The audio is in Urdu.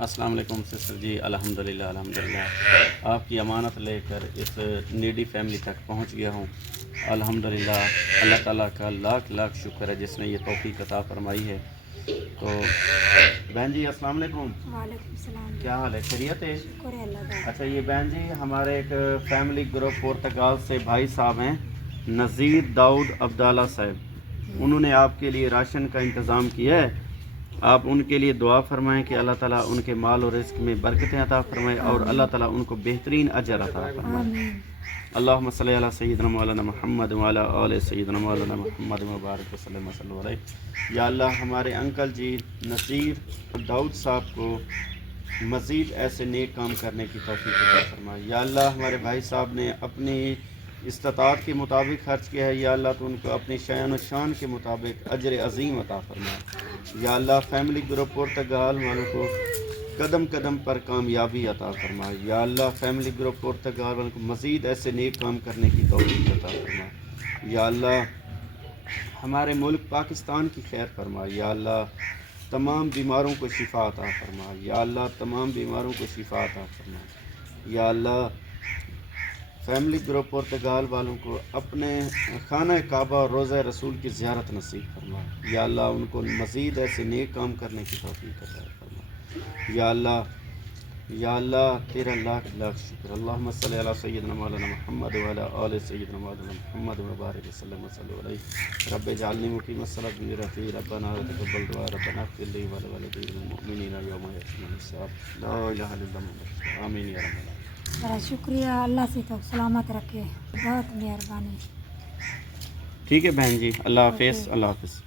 السلام علیکم سسٹر جی، الحمدللہ آپ کی امانت لے کر اس نیڈی فیملی تک پہنچ گیا ہوں۔ الحمدللہ اللہ تعالیٰ کا لاکھ لاکھ شکر ہے جس نے یہ توفیق عطا فرمائی ہے۔ تو بہن جی السلام علیکم۔ وعلیکم السلام۔ کیا حال ہے؟ خیریت ہے؟ شکر ہے اللہ کا۔ اچھا، یہ بہن جی ہمارے ایک فیملی گروپ پرتگال سے بھائی صاحب ہیں، نذیر داؤد عبداللہ صاحب، انہوں نے آپ کے لیے راشن کا انتظام کیا ہے۔ آپ ان کے لیے دعا فرمائیں کہ اللہ تعالیٰ ان کے مال و رزق میں برکتیں عطا فرمائے اور اللہ تعالیٰ ان کو بہترین اجر عطا فرمائے۔ آمین۔ اللہم صلی علی سیدنا مولانا محمد وعلی آل سیدنا مولانا محمد مبارک وسلم علیہ۔ یا اللہ ہمارے انکل جی نذیر داؤد صاحب کو مزید ایسے نیک کام کرنے کی توفیق عطا فرمائے۔ یا اللہ ہمارے بھائی صاحب نے اپنی استطاعت کے مطابق خرچ کیا ہے، یا اللہ تو ان کو اپنی شان و شان کے مطابق اجر عظیم عطا فرمائے۔ یا اللہ فیملی گروپ پرتگال والوں کو قدم قدم پر کامیابی عطا فرمائے۔ یا اللہ فیملی گروپ پرتگال والوں کو مزید ایسے نیک کام کرنے کی توفیق عطا فرمائے۔ یا اللہ ہمارے ملک پاکستان کی خیر فرمائے۔ یا اللہ تمام بیماروں کو شفا عطا فرمائے۔ یا اللہ تمام بیماروں کو شفا عطا فرمائے۔ یا اللہ فیملی گروپ پرتگال والوں کو اپنے خانہ کعبہ اور روضہ رسول کی زیارت نصیب فرمائے۔ یا اللہ ان کو مزید ایسے نیک کام کرنے کی توفیق عطا فرمائے۔ یا اللہ تیرا لاکھ لاکھ شکر۔ اللہم صلی علی سیدنا مولانا محمد وعلی آل سیدنا مولانا محمد مبارک وسلم علیہ۔ رب اجعلنی مقیم الصلاۃ وذریتی ربنا تقبل دعاء ربنا اغفر لی ولوالدی والمؤمنین یوم یقوم الحساب۔ لا الہ الا اللہ، آمین یا رب العالمین۔ بڑا شکریہ، اللہ سے تو سلامت رکھے، بہت مہربانی۔ ٹھیک ہے بہن جی، اللہ حافظ، اللہ حافظ۔